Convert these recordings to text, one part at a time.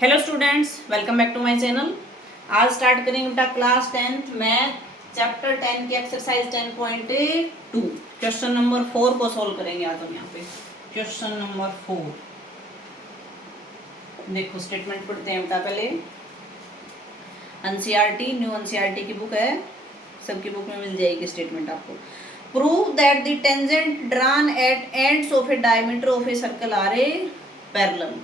Hello students, welcome back to my channel. आज start करेंगे बेटा क्लास 10th मैथ चैप्टर 10 की एक्सरसाइज 10.2 क्वेश्चन नंबर 4 को सॉल्व करेंगे। आज हम यहाँ पे क्वेश्चन नंबर 4 देखो, स्टेटमेंट पढ़ते हैं बेटा। पहले एनसीईआरटी न्यू एनसीईआरटी की बुक है, सबकी बुक में मिल जाएगी स्टेटमेंट आपको। Prove that the tangent drawn at ends of a diameter of a circle are a parallel.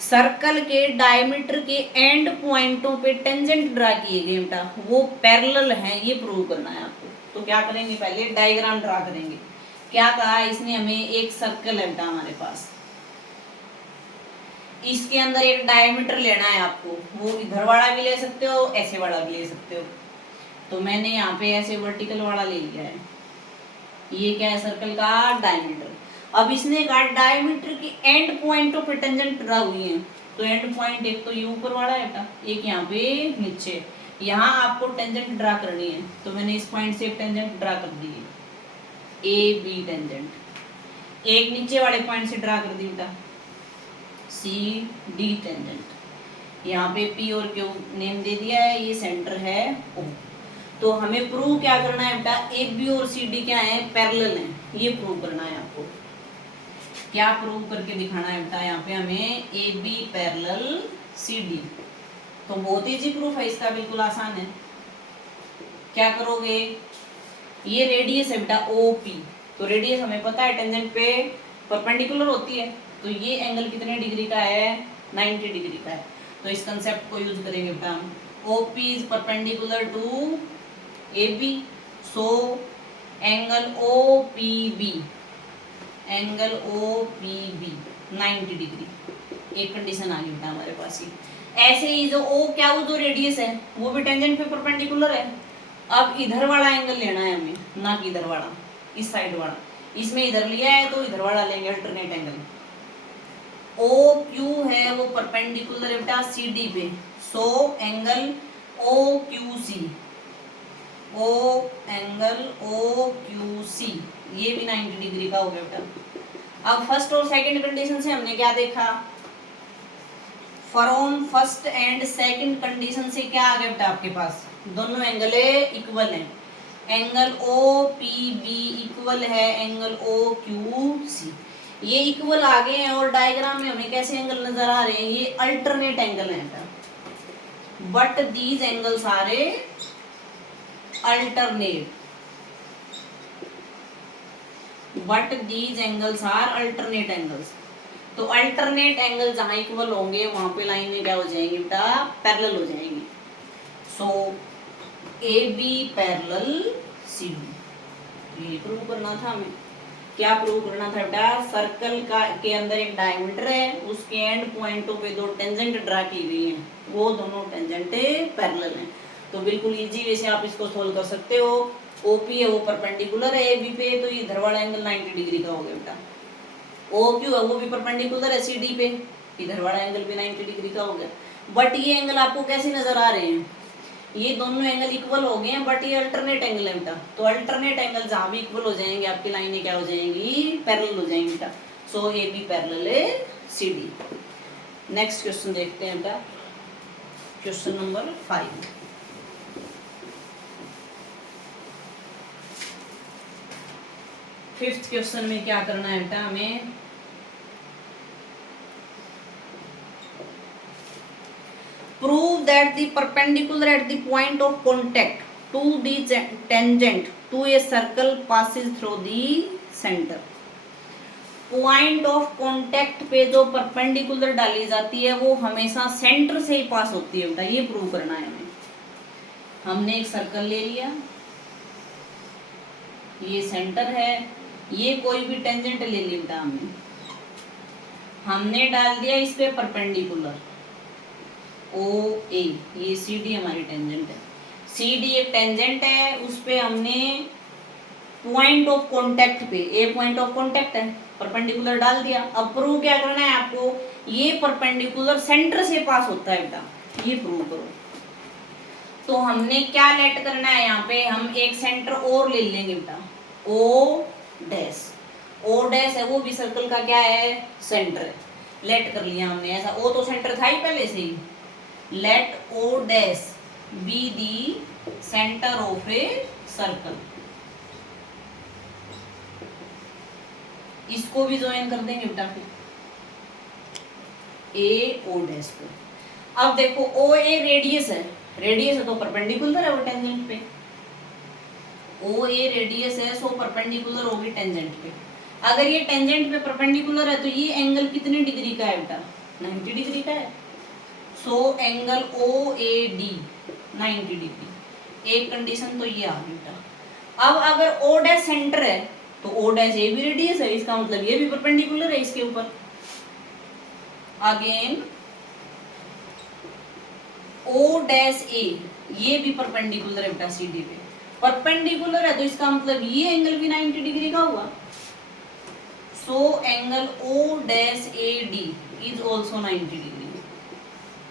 Circle के डायमीटर के एंड पॉइंटों पे टेंजेंट ड्रा किए गए बेटा, वो पैरेलल हैं, ये प्रूव करना है आपको। तो क्या करेंगे, पहले डायग्राम ड्रा करेंगे। क्या कहा इसने हमें, एक सर्कल है बेटा हमारे पास, इसके अंदर एक डायमीटर लेना है आपको। वो इधर वाला भी ले सकते हो, ऐसे वाला भी ले सकते हो। तो मैंने यहाँ पे ऐसे वर्टिकल वाला ले लिया है। ये क्या है, सर्कल का डायमीटर। अब इसने कहा डायमीटर की एंड पॉइंटों पे टेंजेंट ड्रा हुई है। तो एंड पॉइंट एक तो ये ऊपर वाला है बेटा, एक यहाँ पे नीचे। यहाँ आपको टेंजेंट ड्रा करनी है, तो मैंने इस पॉइंट से एक टेंजेंट ड्रा कर दी है, ए बी टेंजेंट। एक नीचे वाले पॉइंट से ड्रा कर दी बेटा, सी डी टेंजेंट। यहाँ पे पी और क्यू नेम दे दिया है, ये सेंटर है ओ। तो हमें प्रूव क्या करना है बेटा, ए बी और सी डी क्या है, पैरेलल हैं, ये प्रूव करना है आपको। क्या प्रूव करके दिखाना है बेटा, यहाँ पे हमें A B parallel C D. तो बहुत इजी प्रूफ है इसका, बिल्कुल आसान है। क्या करोगे, ये रेडियस है बेटा ओ पी। तो रेडियस हमें पता है टेंजेंट पे परपेंडिकुलर होती है। तो ये एंगल कितने डिग्री का है, 90 डिग्री का है। तो इस कंसेप्ट को यूज करेंगे बेटा हम। O P is perpendicular to A B, so angle O P B, angle O P B 90 degree. एक कंडीशन आ गई बेटा हमारे पास ही। ऐसे ही जो ओ क्या, वो जो रेडियस है वो भी टेंजेंट पे परपेंडिकुलर है। अब इधर वाला एंगल लेना है हमें, ना कि इधर वाला, इस साइड वाला। इसमें इधर लिया है तो इधर वाला लेंगे, अल्टरनेट एंगल। ओ क्यू है वो परपेंडिकुलर है बेटा सी डी पे, so angle O Q C, O angle O Q C ये भी 90 डिग्री का हो गया बेटा। अब फर्स्ट और सेकंड कंडीशन से हमने क्या देखा, from first and second condition से क्या आ गया बेटा आपके पास, दोनों एंगल इक्वल हैं। Angle O P B equal है एंगल ओ क्यू सी, ये इक्वल आ गए हैं। और डायग्राम में हमें कैसे एंगल नजर आ रहे हैं, ये अल्टरनेट एंगल है बेटा, but these angles are alternate, but these angles are alternate angles। तो अल्टरनेट एंगल जहां इक्वल होंगे वहां पे लाइनें क्या हो जाएंगी बेटा, पैरेलल हो जाएंगी। So A B parallel C D, ये प्रूव करना था हमें। क्या प्रूव करना था बेटा, सर्कल का के अंदर एक डायमीटर है, उसके एंड पॉइंटों पे दो टेंजेंट ड्रा की गई हैं, वो दोनों टेंजेंट पैरेलल हैं। तो बिल्कुल इजी वे से आप इसको सोल्व कर सकते हो। ओपी है वो परपेंडिकुलर है ए बी पे, तो ये इधर वाला एंगल 90 डिग्री का हो गया बेटा। ओ क्यू है वो भी परपेंडिकुलर है सी डी पे, इधर वाला एंगल भी 90 डिग्री का हो गया। बट ये एंगल आपको कैसे नजर आ रहे हैं, ये दोनों एंगल इक्वल हो गए हैं, बट ये अल्टरनेट एंगल है बेटा। तो अल्टरनेट एंगल जहां भी इक्वल हो जाएंगे आपकी लाइनें क्या हो जाएंगी, पैरेलल हो जाएंगी बेटा। सो ए बी पैरेलल है सी डी। नेक्स्ट क्वेश्चन देखते हैं बेटा, क्वेश्चन नंबर 5। फिफ्थ क्वेश्चन में क्या करना है बेटा हमें, prove that the perpendicular at the point of contact to the tangent to a circle passes through the centre. Point of contact पे जो परपेंडिकुलर डाली जाती है वो हमेशा सेंटर से ही पास होती है बेटा, ये प्रूव करना है हमें। हमने एक सर्कल ले लिया, ये सेंटर है, ये कोई भी टेंजेंट ले ली बेटा हमने डाल दिया इस पे परपेंडिकुलर ओ ए, ये सी डी हमारी टेंजेंट है। सी डी एक टेंजेंट है, उस पे हमने पॉइंट ऑफ कांटेक्ट पे, ए पॉइंट ऑफ कांटेक्ट है, परपेंडिकुलर डाल दिया। अब प्रूव क्या करना है आपको, ये परपेंडिकुलर सेंटर से पास होता है बेटा, ये प्रूव करो। तो हमने क्या लेट करना है, यहाँ पे हम एक सेंटर और ले लेंगे बेटा, ओ डैश। ओ डैश है वो भी सर्कल का क्या है, सेंटर है। लेट कर लिया हमने ऐसा, ओ तो सेंटर था ही पहले से ही। Let O dash B be centre of a circle, इसको भी ज्वाइन कर देंगे बेटा फिर ए ओ डैश को। अब देखो ओ ए रेडियस है तो परपेंडिकुलर है वो टेंजेंट पे, ओ ए रेडियस है सो परपेंडिकुलर होगी टेंजेंट पे। अगर ये टेंजेंट पे परपेंडिकुलर है तो ये एंगल कितने डिग्री का है बेटा, 90 डिग्री का है। So angle O A D 90 degree, एक कंडीशन तो ये आ गई बेटा। अब अगर ओ डैश सेंटर है तो ओ डैश ए भी रेडियस है, इसका मतलब ये भी परपेंडिकुलर है इसके ऊपर। अगेन ओ डैश ए ये भी परपेंडिकुलर है बेटा सी डी पे, परपेंडिकुलर है तो इसका मतलब ये एंगल भी 90 डिग्री का हुआ। So angle O dash A D is also 90 degree.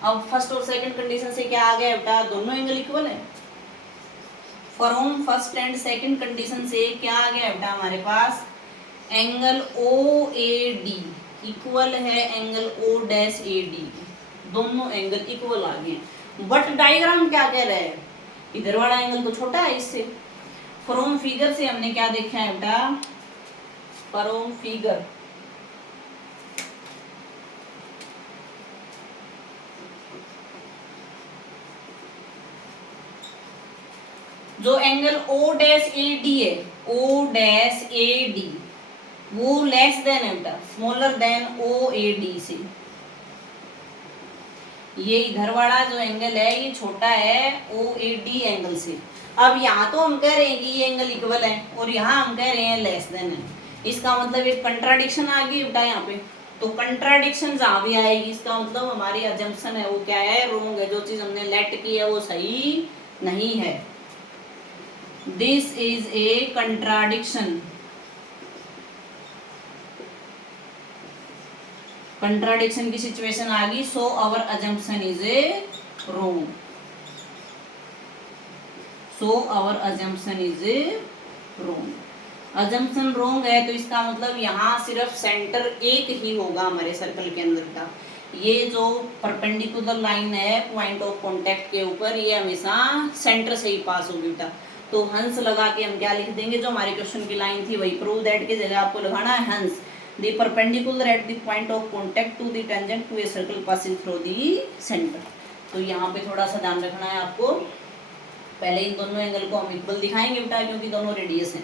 अब फर्स्ट और सेकंड कंडीशन से क्या आ गया बेटा, दोनों एंगल इक्वल है। From first and second condition से क्या आ गया बेटा हमारे पास, angle O A D equal है angle O dash A D, दोनों एंगल इक्वल आ गए। बट डायग्राम क्या कह रहा है, इधर वाला एंगल तो छोटा है इससे। फ्रॉम फिगर से हमने क्या देखा है बेटा, फ्रॉम फिगर जो angle O dash A D है, ओ डैश ए डी वो लेस देन है बेटा, smaller than O A D से। ये इधर वाला जो एंगल है ये छोटा है ओ ए डी एंगल से। अब यहाँ तो हम कह रहे हैं कि ये एंगल इक्वल है और यहाँ हम कह रहे हैं लेस देन है, इसका मतलब एक कंट्राडिक्शन आ गई बेटा यहाँ पे। तो कंट्राडिक्शन जहाँ भी आएगी इसका मतलब हमारी अजम्पशन है वो क्या है, रोंग है, जो चीज हमने लेट की है वो सही नहीं है। This is a contradiction, contradiction की सिचुएशन आ गई। So our assumption is a wrong, so our assumption is a wrong. Assumption wrong है तो इसका मतलब यहाँ सिर्फ सेंटर एक ही होगा हमारे सर्कल के अंदर का। ये जो परपेंडिकुलर लाइन है पॉइंट ऑफ कांटेक्ट के ऊपर, ये हमेशा सेंटर से ही पास होगी बेटा। तो हंस लगा के हम क्या लिख देंगे, जो हमारे क्वेश्चन की लाइन थी वही, प्रूव दैट की जगह आपको लगाना है हंस। The perpendicular at the point of contact to the tangent to a circle passes through the center। तो यहाँ पे थोड़ा सा ध्यान रखना है आपको, पहले इन दोनों एंगल को हम इक्वल दिखाएंगे बेटा, क्योंकि दोनों रेडियस हैं,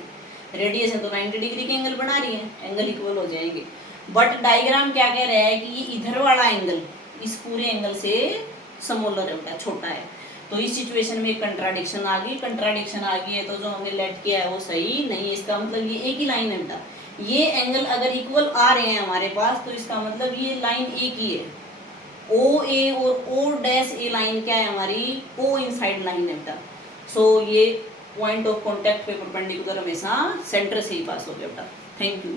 रेडियस है तो 90 डिग्री के एंगल बना रही है, एंगल इक्वल हो जाएंगे। बट डायग्राम क्या कह रहा है कि ये इधर वाला एंगल इस पूरे एंगल से स्मॉलर है बेटा, छोटा है। तो इस सिचुएशन में कंट्राडिक्शन आ गई, कंट्राडिक्शन आ गई है तो जो हमने लेट किया है वो सही नहीं। इसका मतलब ये एक ही लाइन है बेटा, ये एंगल अगर इक्वल आ रहे हैं हमारे पास तो इसका मतलब ये लाइन एक ही है। ओ ए और ओ डैश ए लाइन क्या है हमारी, को इनसाइड लाइन है बेटा। सो ये पॉइंट ऑफ कांटेक्ट पे परपेंडिकुलर हमेशा सेंटर से ही पास हो गया बेटा। Thank you.